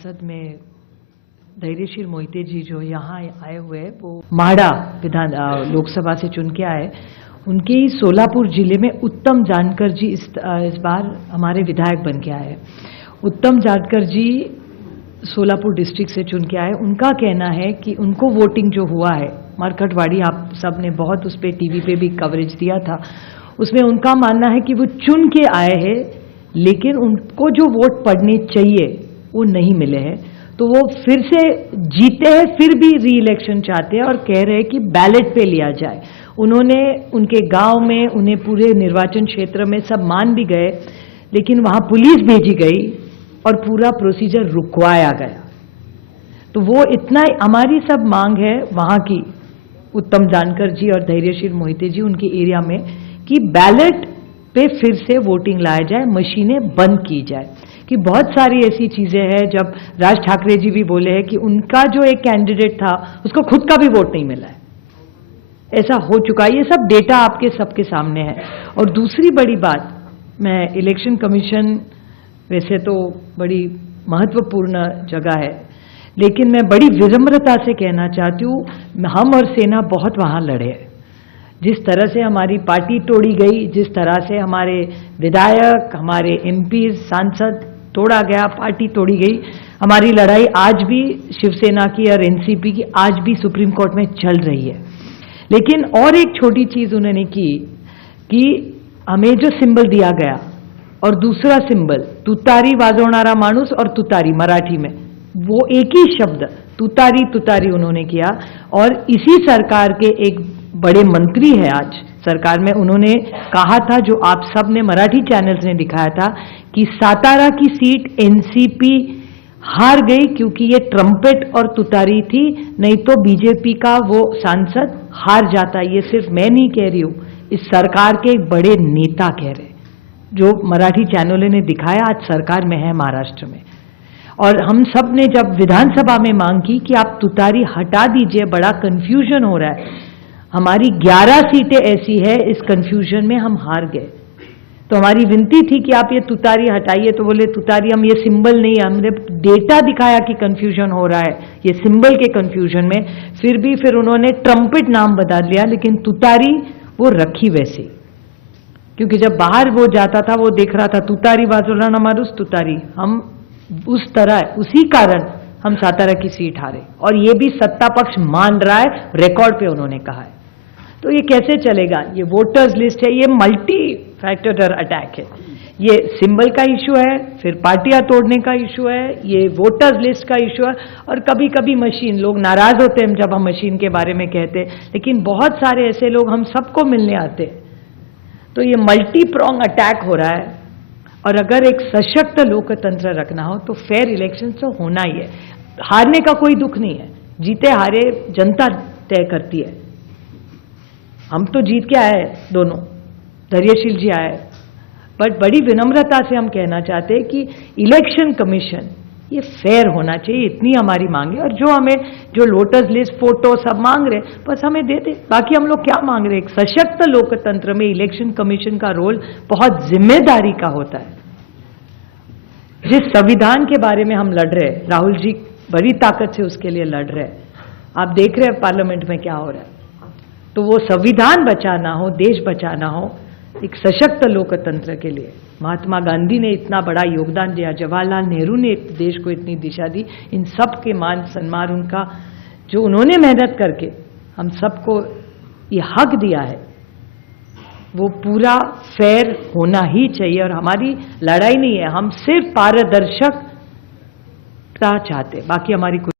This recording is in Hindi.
सांसद में धैर्यशील मोहिते जी जो यहाँ आए हुए हैं वो माड़ा विधान लोकसभा से चुन के आए। उनके ही सोलापुर जिले में उत्तम जानकर जी इस बार हमारे विधायक बन के आए। उत्तम जानकर जी सोलापुर डिस्ट्रिक्ट से चुन के आए। उनका कहना है कि उनको वोटिंग जो हुआ है मरकटवाड़ी, आप सब ने बहुत उस पर टीवी पे भी कवरेज दिया था, उसमें उनका मानना है कि वो चुन के आए हैं लेकिन उनको जो वोट पड़ने चाहिए वो नहीं मिले हैं, तो वो फिर से जीते हैं, फिर भी री इलेक्शन चाहते हैं और कह रहे हैं कि बैलेट पे लिया जाए। उन्होंने उनके गांव में उन्हें पूरे निर्वाचन क्षेत्र में सब मान भी गए, लेकिन वहां पुलिस भेजी गई और पूरा प्रोसीजर रुकवाया गया। तो वो इतना हमारी सब मांग है वहां की, उत्तम जानकर जी और धैर्यशील मोहिते जी उनके एरिया में, कि बैलेट पे फिर से वोटिंग लाया जाए, मशीनें बंद की जाए। कि बहुत सारी ऐसी चीजें हैं, जब राज ठाकरे जी भी बोले हैं कि उनका जो एक कैंडिडेट था उसको खुद का भी वोट नहीं मिला है, ऐसा हो चुका है। ये सब डेटा आपके सबके सामने है। और दूसरी बड़ी बात, मैं इलेक्शन कमीशन वैसे तो बड़ी महत्वपूर्ण जगह है, लेकिन मैं बड़ी विनम्रता से कहना चाहती हूँ, हम और सेना बहुत वहां लड़े हैं। जिस तरह से हमारी पार्टी तोड़ी गई, जिस तरह से हमारे विधायक, हमारे एमपी, सांसद तोड़ा गया, पार्टी तोड़ी गई, हमारी लड़ाई आज भी शिवसेना की और एनसीपी की आज भी सुप्रीम कोर्ट में चल रही है। लेकिन और एक छोटी चीज उन्होंने की कि हमें जो सिंबल दिया गया और दूसरा सिंबल तुतारी वाजवणारा माणूस और तुतारी मराठी में, वो एक ही शब्द तुतारी तुतारी उन्होंने किया। और इसी सरकार के एक बड़े मंत्री है आज सरकार में, उन्होंने कहा था, जो आप सब ने मराठी चैनल्स ने दिखाया था, कि सातारा की सीट एनसीपी हार गई क्योंकि ये ट्रम्पेट और तुतारी थी, नहीं तो बीजेपी का वो सांसद हार जाता। ये सिर्फ मैं नहीं कह रही हूं, इस सरकार के एक बड़े नेता कह रहे, जो मराठी चैनलों ने दिखाया, आज सरकार में है महाराष्ट्र में। और हम सब ने जब विधानसभा में मांग की कि आप तुतारी हटा दीजिए, बड़ा कंफ्यूजन हो रहा है, हमारी 11 सीटें ऐसी है, इस कंफ्यूजन में हम हार गए। तो हमारी विनती थी कि आप ये तुतारी हटाइए, तो बोले तुतारी हम ये सिंबल नहीं, हमने डेटा दिखाया कि कंफ्यूजन हो रहा है ये सिंबल के कंफ्यूजन में। फिर उन्होंने ट्रम्पेट नाम बदल लिया, लेकिन तुतारी वो रखी वैसे, क्योंकि जब बाहर वो जाता था वो देख रहा था तुतारी वाजवणारा माणूस तुतारी, हम उस तरह उसी कारण हम सातारा की सीट हारे। और ये भी सत्ता पक्ष मान रहा है, रिकॉर्ड पे उन्होंने कहा है। तो ये कैसे चलेगा? ये वोटर्स लिस्ट है, ये मल्टी फैक्टर अटैक है। ये सिंबल का इशू है, फिर पार्टियां तोड़ने का इशू है, ये वोटर्स लिस्ट का इशू है, और कभी कभी मशीन, लोग नाराज होते हैं जब हम मशीन के बारे में कहते हैं, लेकिन बहुत सारे ऐसे लोग हम सबको मिलने आते हैं। तो ये मल्टी प्रोंग अटैक हो रहा है। और अगर एक सशक्त लोकतंत्र रखना हो तो फेयर इलेक्शन तो होना ही है। हारने का कोई दुख नहीं है, जीते हारे जनता तय करती है। हम तो जीत के आए दोनों, धैर्यशील जी आए, बट बड़ी विनम्रता से हम कहना चाहते हैं कि इलेक्शन कमीशन ये फेयर होना चाहिए, इतनी हमारी मांग है। और जो हमें जो वोटर्स लिस्ट, फोटो सब मांग रहे, बस हमें दे दे। बाकी हम लोग क्या मांग रहे हैं? एक सशक्त लोकतंत्र में इलेक्शन कमीशन का रोल बहुत जिम्मेदारी का होता है। जिस संविधान के बारे में हम लड़ रहे हैं, राहुल जी बड़ी ताकत से उसके लिए लड़ रहे हैं, आप देख रहे हैं पार्लियामेंट में क्या हो रहा है। तो वो संविधान बचाना हो, देश बचाना हो, एक सशक्त लोकतंत्र के लिए महात्मा गांधी ने इतना बड़ा योगदान दिया, जवाहरलाल नेहरू ने देश को इतनी दिशा दी, इन सब के मान सम्मान, उनका जो उन्होंने मेहनत करके हम सबको ये हक दिया है, वो पूरा फेयर होना ही चाहिए। और हमारी लड़ाई नहीं है, हम सिर्फ पारदर्शकता चाहते, बाकी हमारी